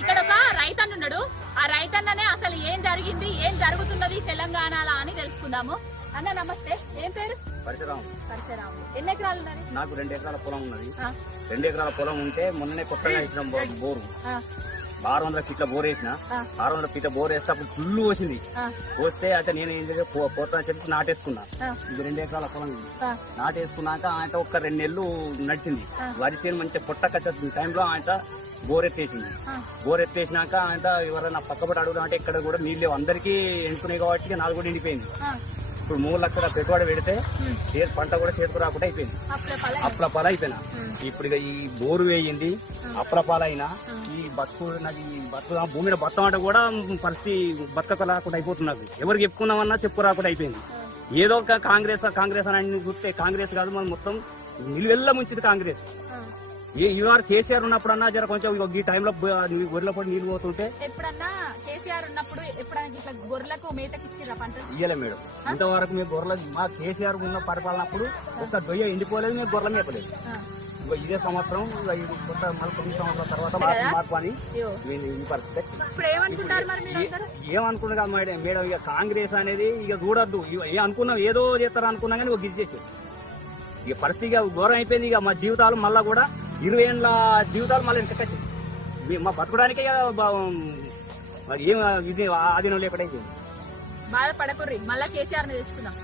ఇక్కడ ఒక రైతన్న ఉన్నాడు. ఆ రైతన్ననే అసలు ఏం జరిగింది, ఏం జరుగుతున్నది తెలంగాణలో అని తెలుసుకుందాము. అన్న నమస్తే, ఏం పేరు? పరశురాము. ఎన్ని ఎకరాలు ఉన్నది? నాకు 2 ఎకరాల పొలం ఉన్నది. 2 ఎకరాల పొలం ఉంటే మొన్ననే కొత్తగా వేసిన బోరు 600 ఫీట్ల బోర్ వేసిన. 600 ఫీట్ల బోర్ వేస్తే అప్పుడు ఫుల్ పోసింది. పోస్తే అయితే నేను ఏం చేసి పోతా చెప్పి నాటేసుకున్నా. ఇది 2 ఎకరాల పొలం నాటేసుకున్నాక ఆయన ఒక 2 నెలలు నడిచింది. వరి చేను మంచిగా పొట్టకొచ్చిన టైంలో ఆయన బోర్ ఎత్తేసింది. బోర్ ఎత్తేసినాక ఆయన ఎవరైనా పక్కపడి అడుగుదాం అంటే ఇక్కడ కూడా నీళ్ళు లేవు, అందరికీ ఎండుకున్నాయి కాబట్టి నాలుగు కూడా ఎండిపోయింది. ఇప్పుడు 3 లక్షల పెట్టుబడి పెడితే పంట కూడా చేతికి రాకుండా అయిపోయింది, అప్లపాల అయిపోయినా. ఇప్పుడు ఇక ఈ బోరు వేయింది, అప్లపాల అయినా ఈ బతుకు నాకు ఈ బతుకు భూమిలో బతం అంటే కూడా పరిస్థితి బతక రాకుండా అయిపోతుంది. నాకు ఎవరికి చెప్పుకున్నామన్నా చెప్పు రాకుండా అయిపోయింది. ఏదో ఒక కాంగ్రెస్ అని చూస్తే కాంగ్రెస్ కాదు, మనం మొత్తం నిలువెల్ల ముంచింది కాంగ్రెస్. ఇవాళ కేసీఆర్ ఉన్నప్పుడు అన్నా జర కొంచెం ఈ టైంలో గొర్రెల పడి నీళ్ళు పోతుంటే ఎప్పుడన్నా కేసీఆర్ ఉన్నప్పుడు ఎప్పుడన్నా ఇట్లా గొర్రెలకు మేతకి ఇచ్చిరా పంట? ఇయ్యలే మేడం, ఇంతవరకు మేము గొర్రెలు మా కేసీఆర్ ఉన్న పరిపాలనప్పుడు ఒక దొయ్య ఎండిపోలేదు, మేము గొర్రెల మేపలేదు. ఇదే సంవత్సరం కొత్త మళ్ళీ 9 సంవత్సరాల తర్వాత మార్పు అని ఈ పరిస్థితి. ఏమనుకున్నా మేడం, ఇక కాంగ్రెస్ అనేది ఇక చూడద్దు. అనుకున్నాం ఏదో చేస్తారు అనుకున్నా కానీ గిరి చేసేది. ఇక పరిస్థితి ఘోరం అయిపోయింది. ఇక మా జీవితాలు మళ్ళా కూడా 20 ఏళ్ళ జీవితాలు మళ్ళీ ఇంతకొచ్చింది. మా బతకడానికి ఏం ఇది ఆధీనం లేకుండా అయిపోయింది. బాధపడకుర్రి, మళ్ళా కేసీఆర్ ని తెచ్చుకుందాం.